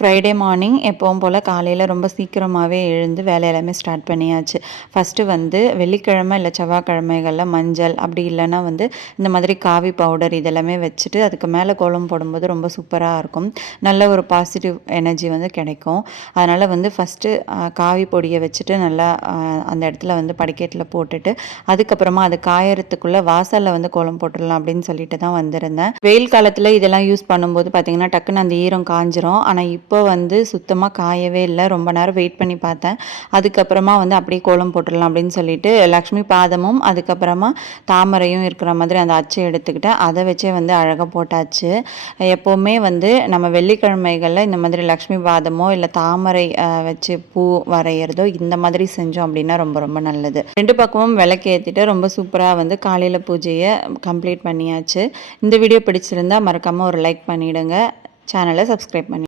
Friday morning எப்பவும் போல் காலையில் ரொம்ப சீக்கிரமாகவே எழுந்து வேலை எல்லாமே ஸ்டார்ட் பண்ணியாச்சு. ஃபஸ்ட்டு வந்து வெள்ளிக்கிழமை இல்லை செவ்வாய்க்கிழமைகளில் மஞ்சள் அப்படி இல்லைன்னா வந்து இந்த மாதிரி காவி பவுடர் இதெல்லாமே வச்சுட்டு அதுக்கு மேலே கோலம் போடும்போது ரொம்ப சூப்பராக இருக்கும். நல்ல ஒரு பாசிட்டிவ் எனர்ஜி வந்து கிடைக்கும். அதனால் வந்து ஃபஸ்ட்டு காவி பொடியை வச்சுட்டு நல்லா அந்த இடத்துல வந்து படிக்கட்டில் போட்டுட்டு அதுக்கப்புறமா அது காயறதுக்குள்ளே வாசலில் வந்து கோலம் போட்டுடலாம் அப்படின்னு சொல்லிட்டு தான் வந்திருந்தேன். வெயில் காலத்தில் இதெல்லாம் யூஸ் பண்ணும்போது பார்த்திங்கன்னா டக்குன்னு அந்த ஈரம் காஞ்சிரும். ஆனால் இப்போ வந்து சுத்தமாக காயவே இல்லை. ரொம்ப நேரம் வெயிட் பண்ணி பார்த்தேன். அதுக்கப்புறமா வந்து அப்படியே கோலம் போட்டுடலாம் அப்படின்னு சொல்லிட்டு லக்ஷ்மி பாதமும் அதுக்கப்புறமா தாமரையும் இருக்கிற மாதிரி அந்த அச்சை எடுத்துக்கிட்டேன். அதை வச்சே வந்து அழகாக போட்டாச்சு. எப்போவுமே வந்து நம்ம வெள்ளிக்கிழமைகளில் இந்த மாதிரி லக்ஷ்மி பாதமோ இல்லை தாமரை வச்சு பூ வரைகிறதோ இந்த மாதிரி செஞ்சோம் அப்படின்னா ரொம்ப ரொம்ப நல்லது. 2 பக்கமும் விளக்கு ஏற்றிட்டு ரொம்ப சூப்பராக வந்து காலையில் பூஜையை கம்ப்ளீட் பண்ணியாச்சு. இந்த வீடியோ பிடிச்சிருந்தா மறக்காமல் ஒரு லைக் பண்ணிவிடுங்க. சேனலை சப்ஸ்கிரைப் பண்ணி